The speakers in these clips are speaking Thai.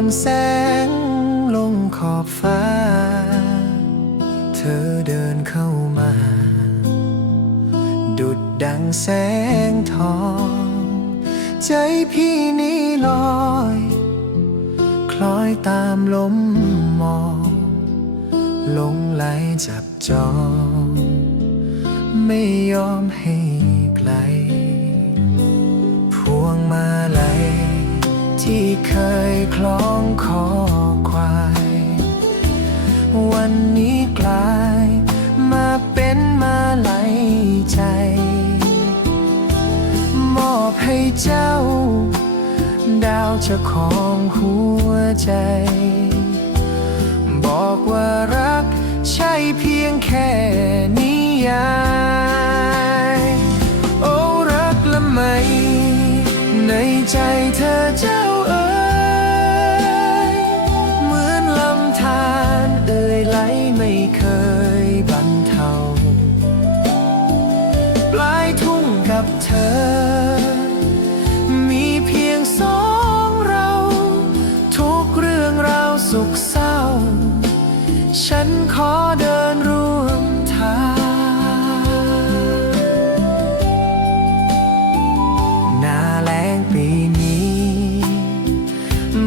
อนแสงลงขอบฟ้า เธอเดินเข้ามา ดุดดังแสงทอง ใจพี่นี้ลอย คล้อยตามลมมองลงไหลจับจอง ไม่ยอมให้ ที่เคยคล้องคอควาย วันนี้กลายมาเป็นมาลัยใจ มอบให้เจ้า ดาวจะของหัวใจ บอกว่ารักใช่เพียงแค่นิยายโอ้รักละไหม ในใจเธอเจ้า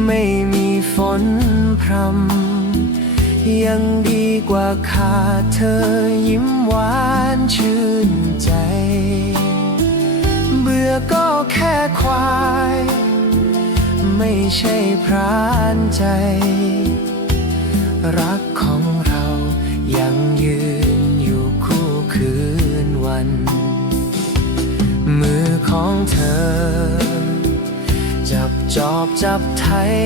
ไม่มีฝนพรำยังดีกว่าขาดเธอยิ้มหวานชื่นใจ เบื่อก็แค่ควาย ไม่ใช่พรานใจ รักของเรายังยืนอยู่คู่คืนวัน มือของเธอ จับจอบจับไทย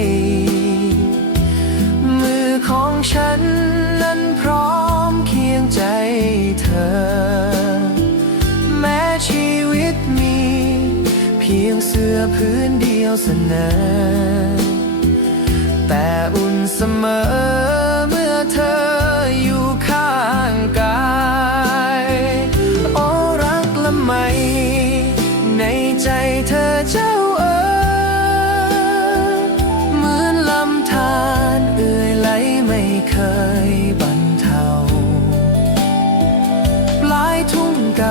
มือของฉันนั้นพร้อมเคียงใจเธอ แม้ชีวิตมี เพียงเสื้อพื้นเดียวเสนอ แต่อุ่นเสมอเมื่อเธออยู่ข้างกายโอ้รักละไหมในใจเธอจ้า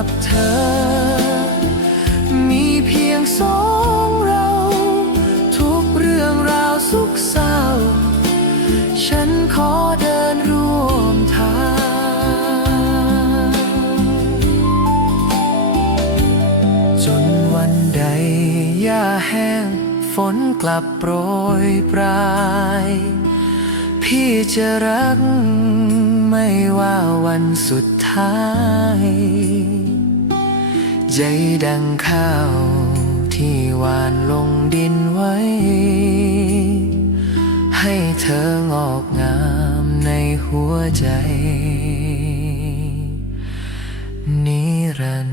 กับเธอ มีเพียงสองเรา ทุกเรื่องราวสุขเศร้า ฉันขอเดินร่วมทาง จนวันใดหญ้าแห้ง ฝนกลับโปรยปลาย พี่จะรักไม่ว่าวันสุดท้าย ใจดังข้าวที่หวานลงดินไว้ ให้เธองอกงามในหัวใจ นิรัน